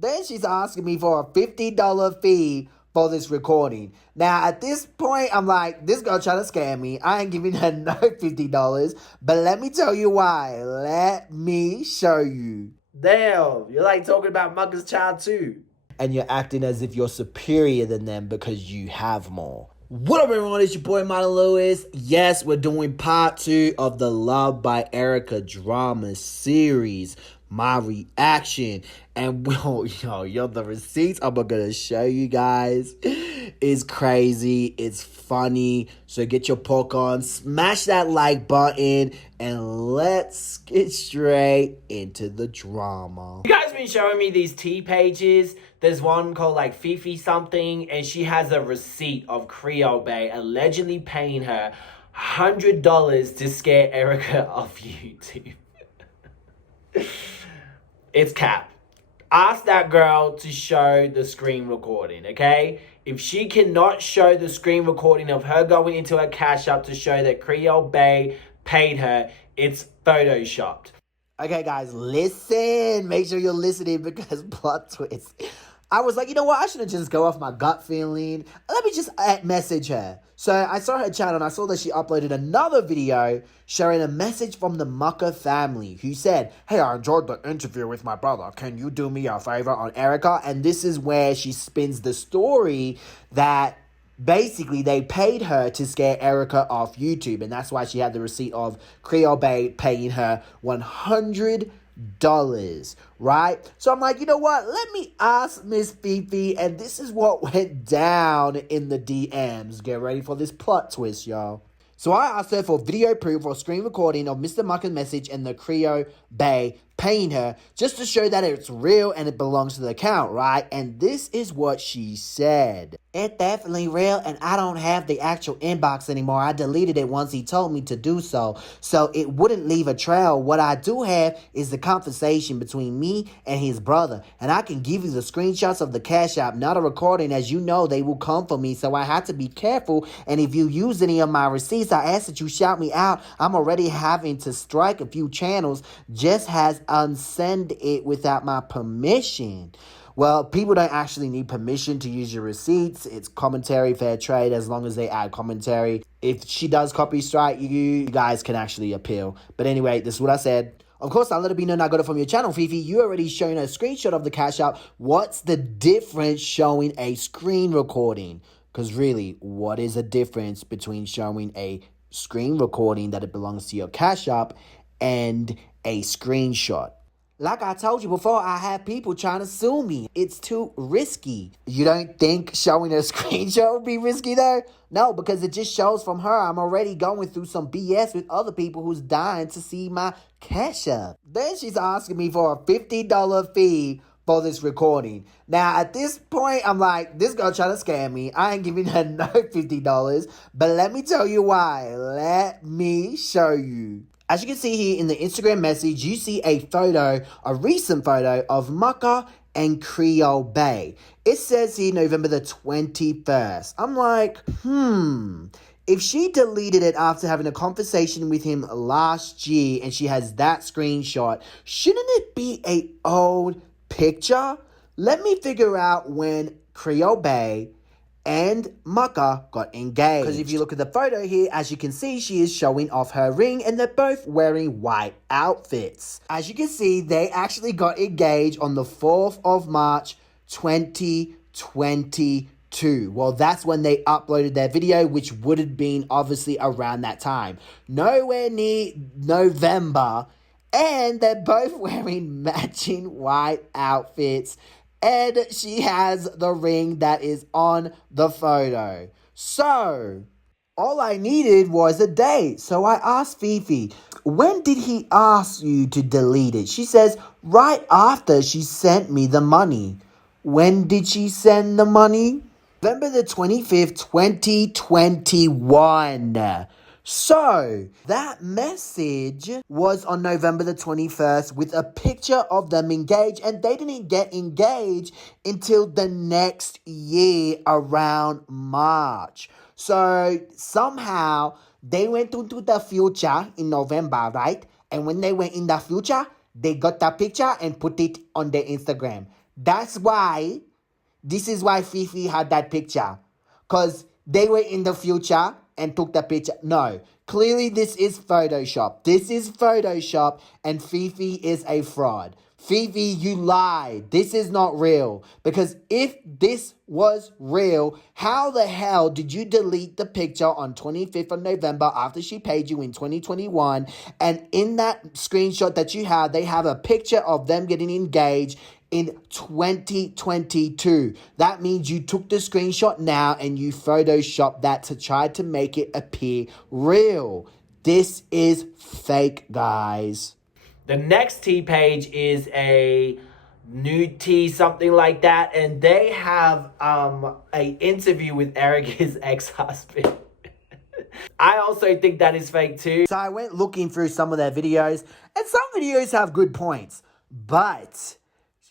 Then she's asking me for a $50 fee for this recording. Now, at this point, I'm like, this girl trying to scam me. I ain't giving her no $50. But let me tell you why. Let me show you. Damn, you're like talking about Mugger's child too. And you're acting as if you're superior than them because you have more. What up, everyone? It's your boy, Martin Lewis. Yes, we're doing part 2 of the Love by Erica drama series. My reaction. And the receipts I'm gonna show you guys is crazy. It's funny. So get your popcorn, smash that like button, and let's get straight into the drama. You guys been showing me these tea pages. There's one called like Fifi something, and she has a receipt of Creole Bae allegedly paying her $100 to scare Erica off YouTube. It's cap. Ask that girl to show the screen recording, okay? If she cannot show the screen recording of her going into her cash app to show that Creole Bae paid her, it's photoshopped. Okay, guys, listen. Make sure you're listening because plot twist. I was like, you know what? I shouldn't just go off my gut feeling. Let me just message her. So I saw her channel and I saw that she uploaded another video sharing a message from the Mucker family who said, hey, I enjoyed the interview with my brother. Can you do me a favor on Erica? And this is where she spins the story that basically they paid her to scare Erica off YouTube. And that's why she had the receipt of Creole Bae paying her $100. Right? So I'm like, you know what? Let me ask Miss Fifi, and this is what went down in the DMs. Get ready for this plot twist, y'all. So I asked her for video proof or screen recording of Mr. Mucker's message and the Creole Bae paying her just to show that it's real and it belongs to the account, right? And this is what she said. It's definitely real, and I don't have the actual inbox anymore. I deleted it once he told me to do so it wouldn't leave a trail. What I do have is the conversation between me and his brother, and I can give you the screenshots of the cash app, not a recording. As you know, they will come for me, so I had to be careful, and if you use any of my receipts, I ask that you shout me out. I'm already having to strike a few channels just has unsend it without my permission. Well, people don't actually need permission to use your receipts. It's commentary, fair trade, as long as they add commentary. If she does copy strike you guys can actually appeal. But anyway, this is what I said. Of course, I'll let it be known I got it from your channel, Fifi. You already shown a screenshot of the cash app. What's the difference showing a screen recording? Because really, what is the difference between showing a screen recording that it belongs to your cash app and a screenshot? Like I told you before, I have people trying to sue me. It's too risky. You don't think showing a screenshot would be risky though? No, because it just shows from her. I'm already going through some BS with other people who's dying to see my cash app. Then she's asking me for a $50 fee for this recording. Now, at this point, I'm like, this girl trying to scam me. I ain't giving her no $50. But let me tell you why. Let me show you. As you can see here in the Instagram message, you see a photo, a recent photo of Mucker and Creole Bae. It says here November the 21st. I'm like, if she deleted it after having a conversation with him last year and she has that screenshot, shouldn't it be an old picture? Let me figure out when Creole Bae and Mucker got engaged. Because if you look at the photo here, as you can see, she is showing off her ring and they're both wearing white outfits. As you can see, they actually got engaged on the 4th of March, 2022. Well, that's when they uploaded their video, which would have been obviously around that time. Nowhere near November. And they're both wearing matching white outfits. And she has the ring that is on the photo. So, all I needed was a date. So I asked Fifi, when did he ask you to delete it? She says, right after she sent me the money. When did she send the money? November the 25th, 2021. So, that message was on November the 21st with a picture of them engaged, and they didn't get engaged until the next year around March. So, somehow, they went into the future in November, right? And when they went in the future, they got that picture and put it on their Instagram. This is why Fifi had that picture. Because they were in the future and took the picture. No, clearly this is Photoshop. This is Photoshop and Fifi is a fraud. Fifi, you lied. This is not real. Because if this was real, how the hell did you delete the picture on 25th of November after she paid you in 2021? And in that screenshot that you have, they have a picture of them getting engaged in 2022. That means you took the screenshot now and you photoshopped that to try to make it appear real. This is fake, guys. The next tea page is a nude tea, something like that, and they have a interview with Erica's ex-husband. I also think that is fake too. So I went looking through some of their videos, and some videos have good points, but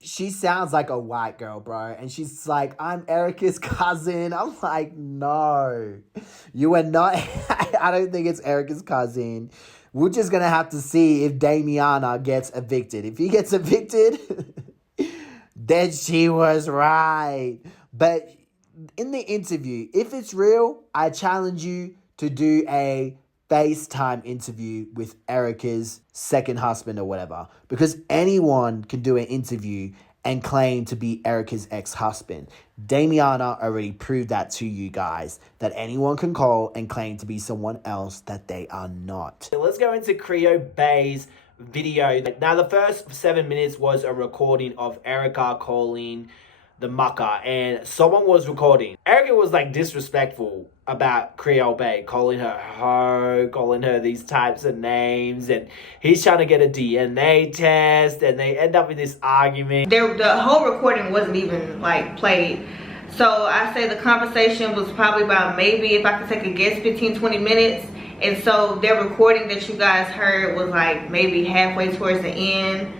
she sounds like a white girl, bro. And she's like, I'm Erica's cousin. I'm like, no, you are not. I don't think it's Erica's cousin. We're just going to have to see if Damiana gets evicted. If he gets evicted, then she was right. But in the interview, if it's real, I challenge you to do a FaceTime interview with Erica's second husband or whatever. Because anyone can do an interview and claim to be Erica's ex-husband. Damiana already proved that to you guys, that anyone can call and claim to be someone else that they are not. Let's go into Creole Bae's video. Now, the first 7 minutes was a recording of Erica calling the mucker, and someone was recording. Erica was like disrespectful about Creole Bae, calling her hoe, calling her these types of names, and he's trying to get a DNA test, and they end up in this argument. The whole recording wasn't even like played. So I say the conversation was probably about, maybe if I could take a guess, 15-20 minutes. And so their recording that you guys heard was like maybe halfway towards the end.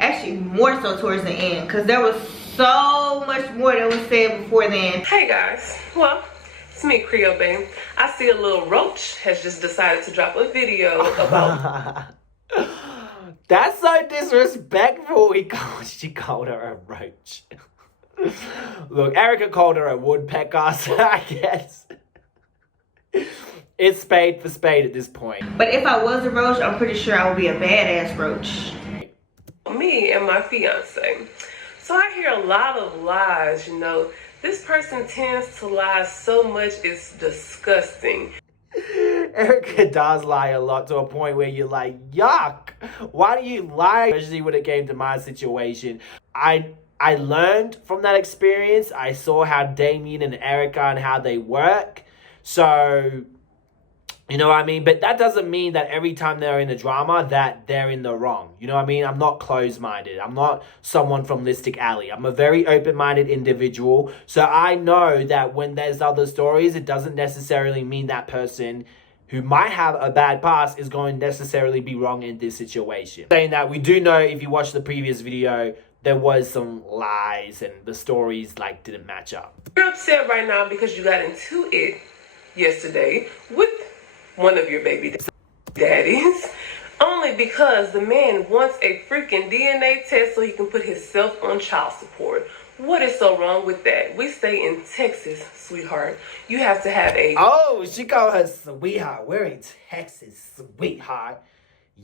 Actually more so towards the end, because there was so much more that was said before then. Hey guys, well, it's me, Creole Bae. I see a little roach has just decided to drop a video about... That's so disrespectful. She called her a roach. Look, Erica called her a woodpecker, so I guess it's spade for spade at this point. But if I was a roach, I'm pretty sure I would be a badass roach. Me and my fiance. So I hear a lot of lies, you know. This person tends to lie so much, it's disgusting. Erica does lie a lot, to a point where you're like, yuck, why do you lie? Especially when it came to my situation. I learned from that experience. I saw how Damien and Erica and how they work. So, you know what I mean? But that doesn't mean that every time they're in the drama that they're in the wrong. You know what I mean? I'm not closed-minded. I'm not someone from Lipstick Alley. I'm a very open-minded individual. So I know that when there's other stories, it doesn't necessarily mean that person who might have a bad past is going to necessarily be wrong in this situation. Saying that, we do know, if you watch the previous video, there was some lies and the stories like didn't match up. You're upset right now because you got into it yesterday with one of your baby daddies, only because the man wants a freaking DNA test so he can put himself on child support. What is so wrong with that? We stay in Texas, sweetheart. You have to have a... Oh, she called her sweetheart. We're in Texas, sweetheart.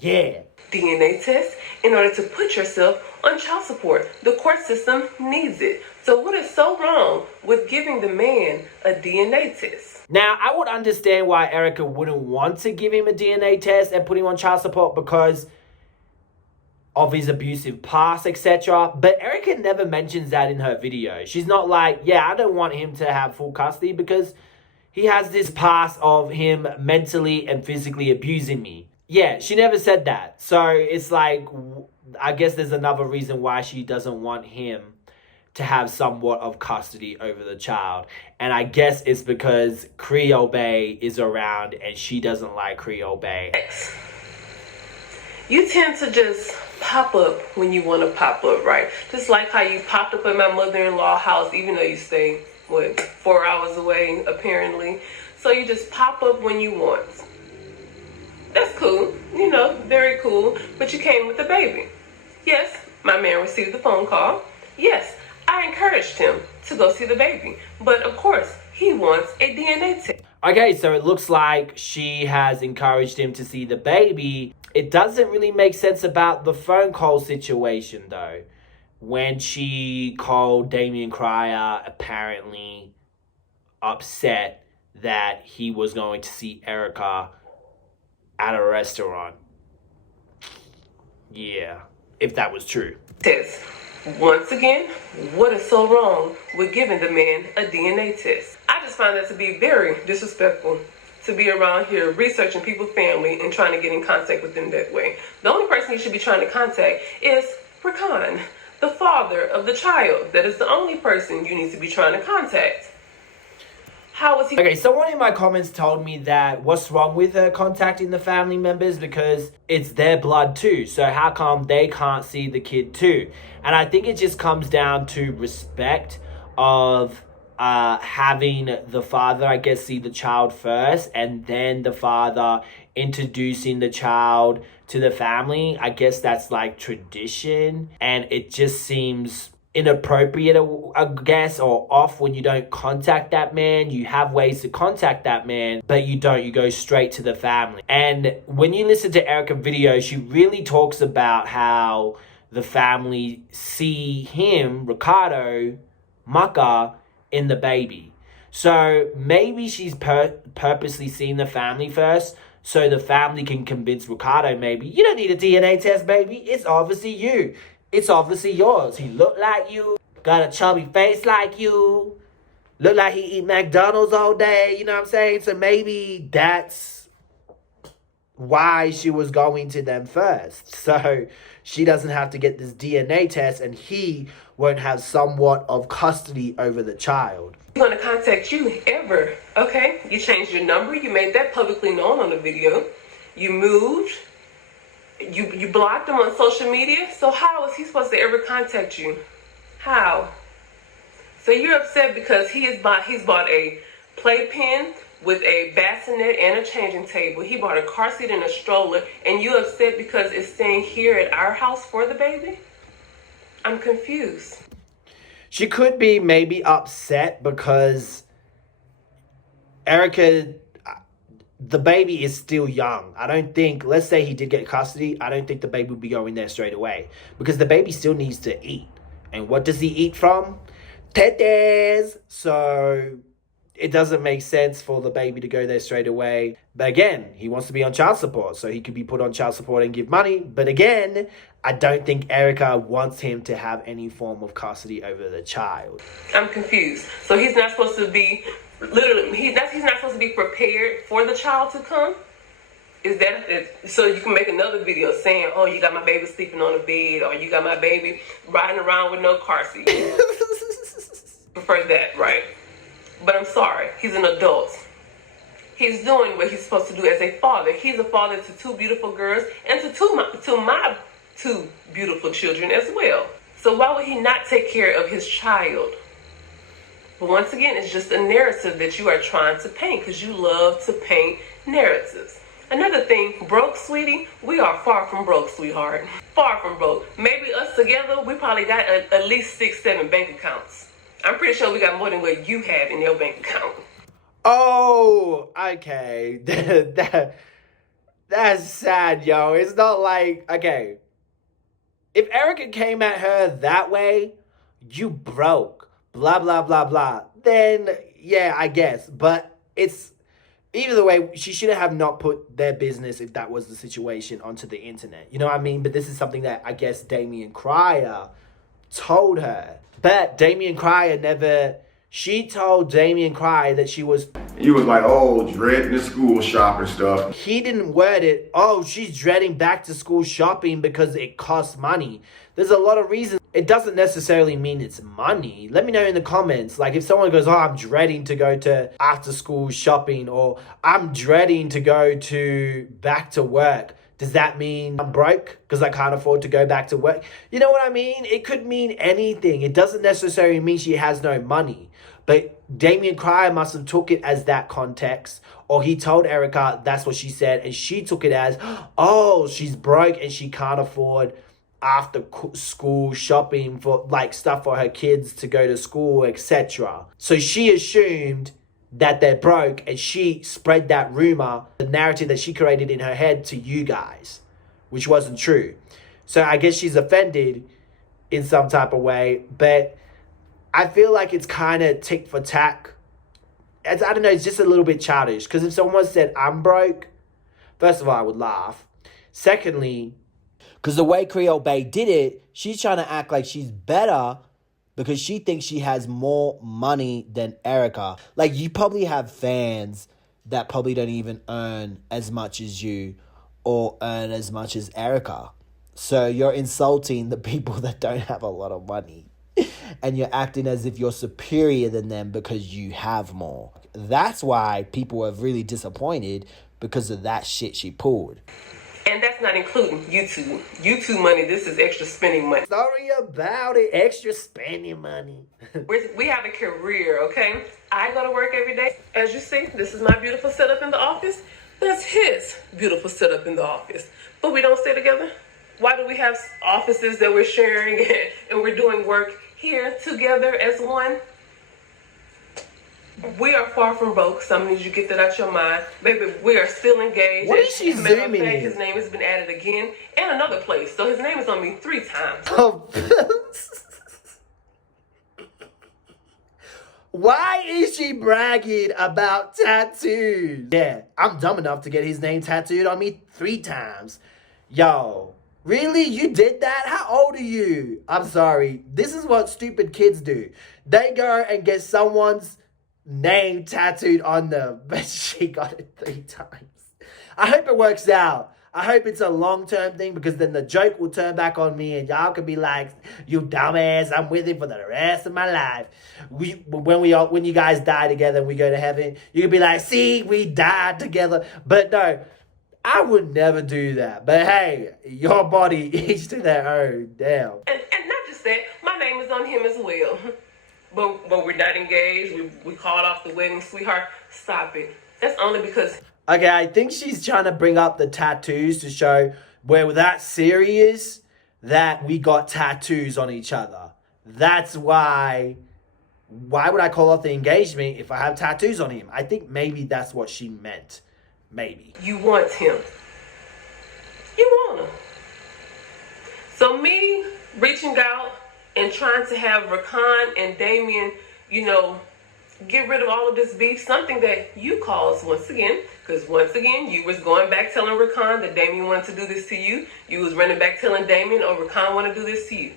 Yeah. DNA test in order to put yourself on child support. The court system needs it. So what is so wrong with giving the man a DNA test? Now, I would understand why Erica wouldn't want to give him a DNA test and put him on child support because of his abusive past, etc. But Erica never mentions that in her video. She's not like, yeah, I don't want him to have full custody because he has this past of him mentally and physically abusing me. Yeah, she never said that. So it's like, I guess there's another reason why she doesn't want him to have somewhat of custody over the child. And I guess it's because Creole Bae is around and she doesn't like Creole Bae. You tend to just pop up when you want to pop up, right? Just like how you popped up at my mother-in-law house, even though you stay, 4 hours away, apparently. So you just pop up when you want. That's cool, you know, very cool. But you came with the baby. Yes, my man received the phone call. Yes, I encouraged him to go see the baby. But of course, he wants a DNA test. Okay, so it looks like she has encouraged him to see the baby. It doesn't really make sense about the phone call situation, though. When she called Damien Cryer, apparently upset that he was going to see Erica at a restaurant. Yeah, if that was true. Test. Once again, what is so wrong with giving the man a DNA test? I just find that to be very disrespectful, to be around here researching people's family and trying to get in contact with them that way. The only person you should be trying to contact is Rakan, the father of the child. That is the only person you need to be trying to contact. How was he? Okay, someone in my comments told me that what's wrong with her contacting the family members because it's their blood too. So how come they can't see the kid too? And I think it just comes down to respect of having the father, I guess, see the child first, and then the father introducing the child to the family. I guess that's like tradition, and it just seems inappropriate, I guess, or off when you don't contact that man. You have ways to contact that man, but you don't. You go straight to the family. And when you listen to Erica's video, she really talks about how the family see him, Ricardo, Maka, in the baby. So maybe she's purposely seen the family first so the family can convince Ricardo, maybe, you don't need a DNA test, baby. It's obviously you. It's obviously yours. He look like you, got a chubby face like you, look like he eat McDonald's all day, you know what I'm saying? So maybe that's why she was going to them first. So she doesn't have to get this DNA test and he won't have somewhat of custody over the child. I'm going to contact you ever, okay? You changed your number. You made that publicly known on the video. You moved. You blocked him on social media. So how is he supposed to ever contact you? How? So you're upset because he's bought a playpen with a bassinet and a changing table. He bought a car seat and a stroller, and you upset because it's staying here at our house for the baby? I'm confused. She could be maybe upset because Erica, the baby is still young. I don't think, let's say he did get custody, I don't think the baby would be going there straight away because the baby still needs to eat. And what does he eat from? Tetes. So it doesn't make sense for the baby to go there straight away. But again, he wants to be on child support, so he could be put on child support and give money. But again, I don't think Erica wants him to have any form of custody over the child. I'm confused. So he's not supposed to be, literally, he's not supposed to be prepared for the child to come? Is that it? So you can make another video saying, oh, you got my baby sleeping on a bed, or you got my baby riding around with no car seat. Prefer that, right? But I'm sorry, he's an adult. He's doing what he's supposed to do as a father. He's a father to two beautiful girls and to my two beautiful children as well. So why would he not take care of his child? But once again, it's just a narrative that you are trying to paint because you love to paint narratives. Another thing, broke, sweetie, we are far from broke, sweetheart. Far from broke. Maybe us together, we probably got at least 6-7 bank accounts. I'm pretty sure we got more than what you have in your bank account. Oh, okay. That's sad, yo. It's not like, okay, if Erica came at her that way, you broke, blah, blah, blah, blah, then, yeah, I guess. But it's, either way, she should have not put their business, if that was the situation, onto the internet. You know what I mean? But this is something that I guess Damien Cryer told her. But Damien Cryer never, she told Damien Cryer that she was... He was like, oh, dreading the school shopping stuff. He didn't word it, oh, she's dreading back to school shopping because it costs money. There's a lot of reasons. It doesn't necessarily mean it's money. Let me know in the comments. Like if someone goes, oh, I'm dreading to go to after school shopping, or I'm dreading to go to back to work. Does that mean I'm broke because I can't afford to go back to work? You know what I mean? It could mean anything. It doesn't necessarily mean she has no money. But Damien Cryer must have took it as that context, or he told Erica that's what she said, and she took it as, oh, she's broke and she can't afford after school shopping for like stuff for her kids to go to school, etc. So she assumed that they're broke, and she spread that rumor, the narrative that she created in her head, to you guys, which wasn't true. So I guess she's offended in some type of way, but I feel like it's kind of tick for tack. I don't know, it's just a little bit childish, because if someone said I'm broke, first of all, I would laugh. Secondly, because the way Creole Bae did it, she's trying to act like she's better because she thinks she has more money than Erica. Like, you probably have fans that probably don't even earn as much as you or earn as much as Erica. So you're insulting the people that don't have a lot of money. And you're acting as if you're superior than them because you have more. That's why people are really disappointed, because of that shit she pulled. And that's not including YouTube. YouTube money, this is extra spending money. sorry about it, extra spending money. We have a career, okay? I go to work every day. As you see, this is my beautiful setup in the office. That's his beautiful setup in the office. But we don't stay together. Why do we have offices that we're sharing and we're doing work here together as one? We are far from broke. Some need you to get that out your mind. Baby, we are still engaged. What is she As a matter of zooming fact, in? his name has been added again and another place. So his name is on me 3 times. Oh. Why is she bragging about tattoos? Yeah, I'm dumb enough to get his name tattooed on me 3 times. Yo, really? You did that? How old are you? I'm sorry. This is what stupid kids do. They go and get someone's name tattooed on them, but she got it 3 times. I hope it works out. I hope it's a long-term thing, because then the joke will turn back on me and y'all could be like, you dumbass, I'm with him for the rest of my life. When you guys die together and we go to heaven, you could be like, see, we died together. But no, I would never do that. But hey, your body, each to their own. Damn. And not just that, my name is on him as well. But we're not engaged. We called off the wedding, sweetheart. Stop it. That's only because... Okay, I think she's trying to bring up the tattoos to show we're that serious that we got tattoos on each other. That's why would I call off the engagement if I have tattoos on him? I think maybe that's what she meant. Maybe. You want him. You want him. So me reaching out and trying to have Rakan and Damien, get rid of all of this beef, something that you caused once again, because once again, you was going back telling Rakan that Damien wanted to do this to you. You was running back telling Damien, Rakan want to do this to you.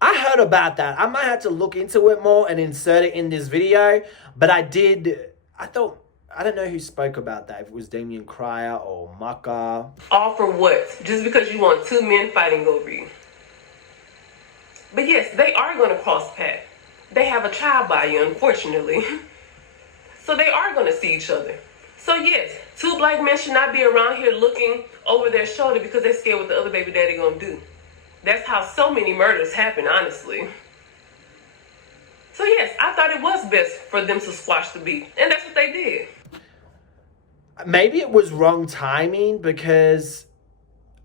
I heard about that. I might have to look into it more and insert it in this video, but I don't know who spoke about that, if it was Mr Cryer or Maka. All for what? Just because you want 2 men fighting over you. But yes, they are going to cross paths. They have a child by you, unfortunately. So they are going to see each other. So yes, 2 black men should not be around here looking over their shoulder because they're scared what the other baby daddy going to do. That's how so many murders happen, honestly. So yes, I thought it was best for them to squash the beef. And that's what they did. Maybe it was wrong timing, because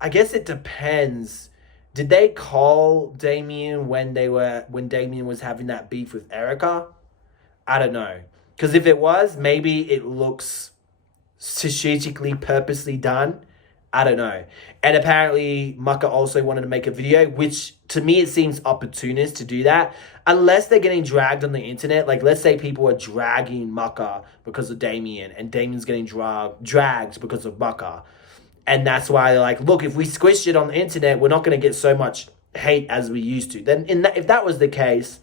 I guess it depends. Did they call Damien when Damien was having that beef with Erica? I don't know. Because if it was, maybe it looks strategically, purposely done. I don't know. And apparently, Maka also wanted to make a video, which to me, it seems opportunist to do that. Unless they're getting dragged on the internet. Like, let's say people are dragging Maka because of Damien, and Damien's getting dragged because of Maka. And that's why they're like, look, if we squish it on the internet, we're not going to get so much hate as we used to. Then if that was the case,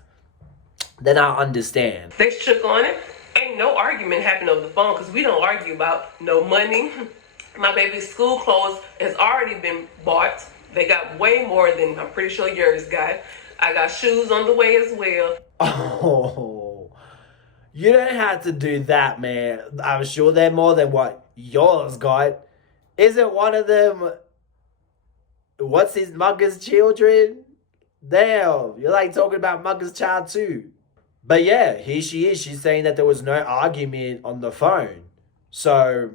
then I'll understand. They shook on it. Ain't no argument happened over the phone because we don't argue about no money. My baby's school clothes has already been bought. They got way more than I'm pretty sure yours got. I got shoes on the way as well. Oh, you don't have to do that, man. I'm sure they're more than what yours got. Isn't one of them, what's his Mugger's children? Damn, you're like talking about Mugger's child too. But yeah, here she is. She's saying that there was no argument on the phone. So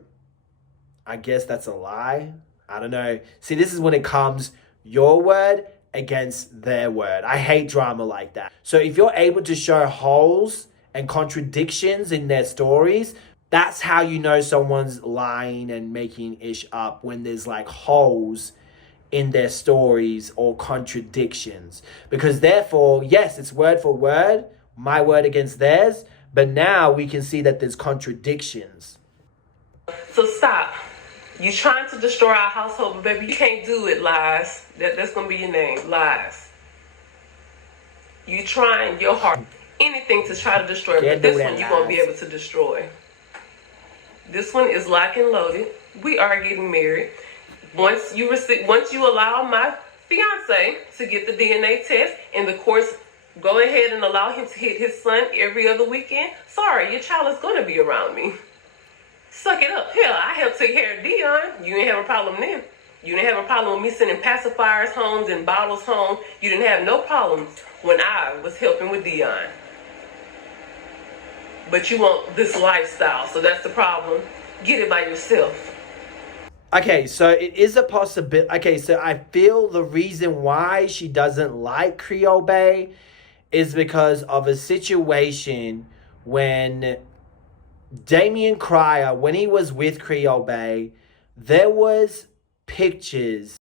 I guess that's a lie. I don't know. See, this is when it comes your word against their word. I hate drama like that. So if you're able to show holes and contradictions in their stories, that's how you know someone's lying and making ish up, when there's like holes in their stories or contradictions. Because therefore, yes, it's word for word, my word against theirs, but now we can see that there's contradictions. So stop. You trying to destroy our household, but baby, you can't do it, Lies. That's gonna be your name, Lies. You trying your heart, anything to try to destroy, but this one you won't be able to destroy. This one is locked and loaded. We are getting married. Once you allow my fiance to get the DNA test, and the courts go ahead and allow him to hit his son every other weekend, sorry, your child is gonna be around me. Suck it up. Hell, I helped take care of Dion. You didn't have a problem then. You didn't have a problem with me sending pacifiers home and bottles home. You didn't have no problems when I was helping with Dion. But you want this lifestyle, so that's the problem. Get it by yourself. Okay, so it is a possibility. Okay, so I feel the reason why she doesn't like Creole Bae is because of a situation when Damien Cryer, when he was with Creole Bae, there was pictures